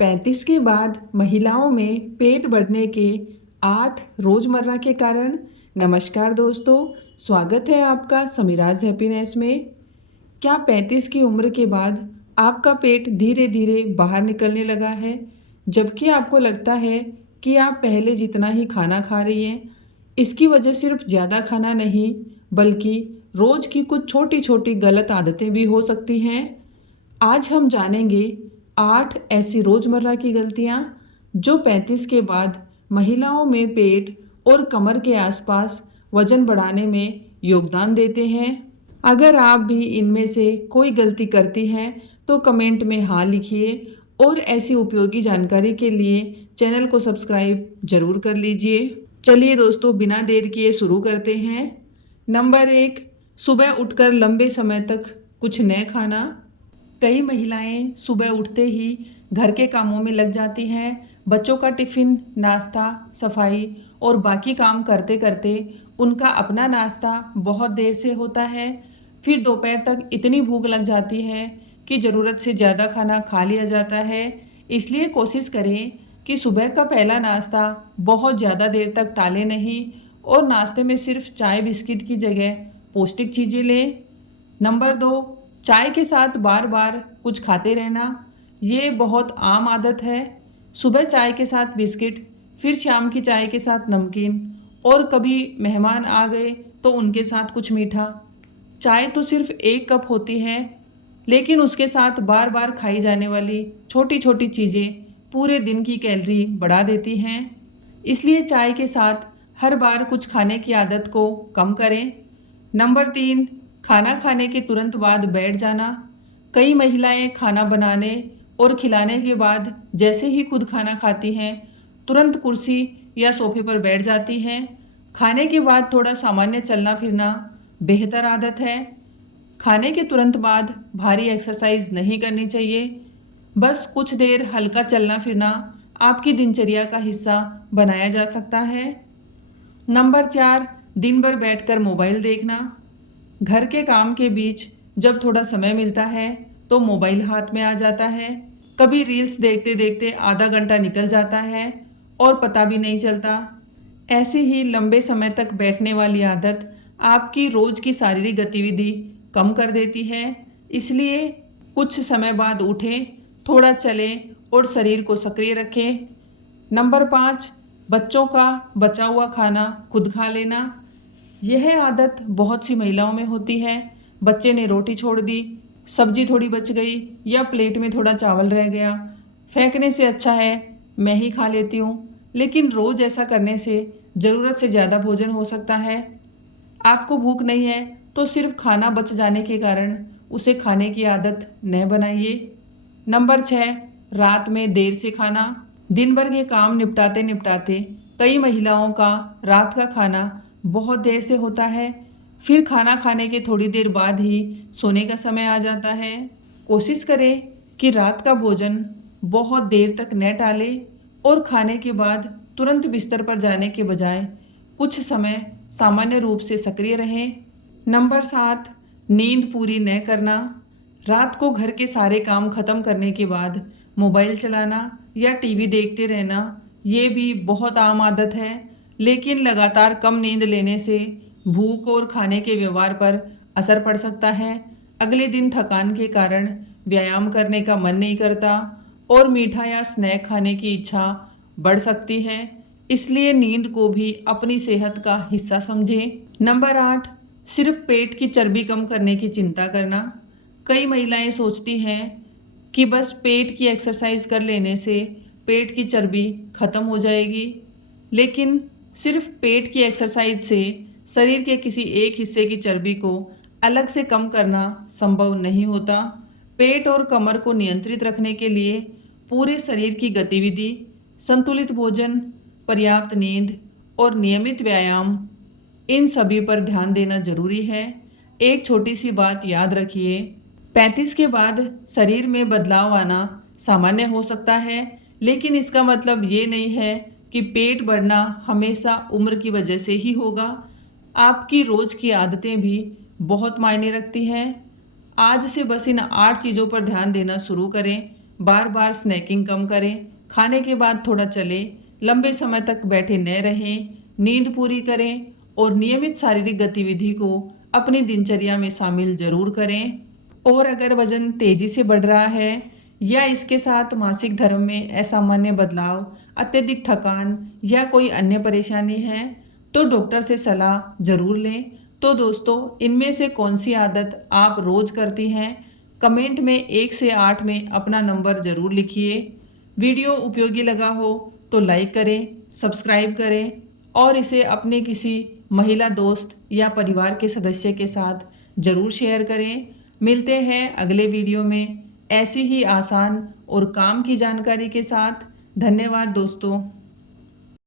35 के बाद महिलाओं में पेट बढ़ने के 8 रोज़मर्रा के कारण। नमस्कार दोस्तों, स्वागत है आपका समीराज हैप्पीनेस में। क्या 35 की उम्र के बाद आपका पेट धीरे धीरे बाहर निकलने लगा है, जबकि आपको लगता है कि आप पहले जितना ही खाना खा रही हैं? इसकी वजह सिर्फ ज़्यादा खाना नहीं, बल्कि रोज़ की कुछ छोटी छोटी गलत आदतें भी हो सकती हैं। आज हम जानेंगे 8 ऐसी रोज़मर्रा की गलतियाँ जो 35 के बाद महिलाओं में पेट और कमर के आसपास वजन बढ़ाने में योगदान देते हैं। अगर आप भी इनमें से कोई गलती करती हैं तो कमेंट में हाँ लिखिए और ऐसी उपयोगी जानकारी के लिए चैनल को सब्सक्राइब जरूर कर लीजिए। चलिए दोस्तों, बिना देर किए शुरू करते हैं। नंबर 1, सुबह उठकर लंबे समय तक कुछ न खाना। कई महिलाएं सुबह उठते ही घर के कामों में लग जाती हैं। बच्चों का टिफ़िन, नाश्ता, सफाई और बाकी काम करते करते उनका अपना नाश्ता बहुत देर से होता है। फिर दोपहर तक इतनी भूख लग जाती है कि ज़रूरत से ज़्यादा खाना खा लिया जाता है। इसलिए कोशिश करें कि सुबह का पहला नाश्ता बहुत ज़्यादा देर तक टालें नहीं और नाश्ते में सिर्फ चाय बिस्किट की जगह पौष्टिक चीज़ें लें। नंबर 2, चाय के साथ बार बार कुछ खाते रहना। ये बहुत आम आदत है। सुबह चाय के साथ बिस्किट, फिर शाम की चाय के साथ नमकीन और कभी मेहमान आ गए तो उनके साथ कुछ मीठा। चाय तो सिर्फ 1 कप होती है, लेकिन उसके साथ बार बार खाई जाने वाली छोटी छोटी चीज़ें पूरे दिन की कैलोरी बढ़ा देती हैं। इसलिए चाय के साथ हर बार कुछ खाने की आदत को कम करें। नंबर 3, खाना खाने के तुरंत बाद बैठ जाना। कई महिलाएं खाना बनाने और खिलाने के बाद जैसे ही खुद खाना खाती हैं, तुरंत कुर्सी या सोफे पर बैठ जाती हैं। खाने के बाद थोड़ा सामान्य चलना फिरना बेहतर आदत है। खाने के तुरंत बाद भारी एक्सरसाइज नहीं करनी चाहिए। बस कुछ देर हल्का चलना फिरना आपकी दिनचर्या का हिस्सा बनाया जा सकता है। नंबर 4, दिन भर बैठकर मोबाइल देखना। घर के काम के बीच जब थोड़ा समय मिलता है तो मोबाइल हाथ में आ जाता है। कभी रील्स देखते देखते आधा घंटा निकल जाता है और पता भी नहीं चलता। ऐसे ही लंबे समय तक बैठने वाली आदत आपकी रोज की शारीरिक गतिविधि कम कर देती है। इसलिए कुछ समय बाद उठें, थोड़ा चलें और शरीर को सक्रिय रखें। नंबर 5, बच्चों का बचा हुआ खाना खुद खा लेना। यह आदत बहुत सी महिलाओं में होती है। बच्चे ने रोटी छोड़ दी, सब्जी थोड़ी बच गई या प्लेट में थोड़ा चावल रह गया। फेंकने से अच्छा है मैं ही खा लेती हूँ। लेकिन रोज़ ऐसा करने से ज़रूरत से ज़्यादा भोजन हो सकता है। आपको भूख नहीं है तो सिर्फ खाना बच जाने के कारण उसे खाने की आदत न बनाइए। नंबर 6, रात में देर से खाना। दिन भर के काम निपटाते निपटाते कई महिलाओं का रात का खाना बहुत देर से होता है। फिर खाना खाने के थोड़ी देर बाद ही सोने का समय आ जाता है। कोशिश करें कि रात का भोजन बहुत देर तक न टालें और खाने के बाद तुरंत बिस्तर पर जाने के बजाय कुछ समय सामान्य रूप से सक्रिय रहें। नंबर 7, नींद पूरी न करना। रात को घर के सारे काम खत्म करने के बाद मोबाइल चलाना या टीवी देखते रहना, ये भी बहुत आम आदत है। लेकिन लगातार कम नींद लेने से भूख और खाने के व्यवहार पर असर पड़ सकता है। अगले दिन थकान के कारण व्यायाम करने का मन नहीं करता और मीठा या स्नैक खाने की इच्छा बढ़ सकती है। इसलिए नींद को भी अपनी सेहत का हिस्सा समझें। नंबर 8, सिर्फ पेट की चर्बी कम करने की चिंता करना। कई महिलाएं सोचती हैं कि बस पेट की एक्सरसाइज कर लेने से पेट की चर्बी खत्म हो जाएगी, लेकिन सिर्फ पेट की एक्सरसाइज से शरीर के किसी एक हिस्से की चर्बी को अलग से कम करना संभव नहीं होता। पेट और कमर को नियंत्रित रखने के लिए पूरे शरीर की गतिविधि, संतुलित भोजन, पर्याप्त नींद और नियमित व्यायाम, इन सभी पर ध्यान देना जरूरी है। एक छोटी सी बात याद रखिए, 35 के बाद शरीर में बदलाव आना सामान्य हो सकता है, लेकिन इसका मतलब ये नहीं है कि पेट बढ़ना हमेशा उम्र की वजह से ही होगा। आपकी रोज की आदतें भी बहुत मायने रखती हैं। आज से बस इन 8 चीज़ों पर ध्यान देना शुरू करें बार बार स्नैकिंग कम करें, खाने के बाद थोड़ा चलें, लंबे समय तक बैठे न रहें, नींद पूरी करें और नियमित शारीरिक गतिविधि को अपनी दिनचर्या में शामिल जरूर करें। और अगर वजन तेजी से बढ़ रहा है या इसके साथ मासिक धर्म में असामान्य बदलाव, अत्यधिक थकान या कोई अन्य परेशानी है तो डॉक्टर से सलाह जरूर लें। तो दोस्तों, इनमें से कौन सी आदत आप रोज करती हैं? कमेंट में 1 से 8 में अपना नंबर जरूर लिखिए। वीडियो उपयोगी लगा हो तो लाइक करें, सब्सक्राइब करें और इसे अपने किसी महिला दोस्त या परिवार के सदस्य के साथ जरूर शेयर करें। मिलते हैं अगले वीडियो में ऐसी ही आसान और काम की जानकारी के साथ। धन्यवाद दोस्तों।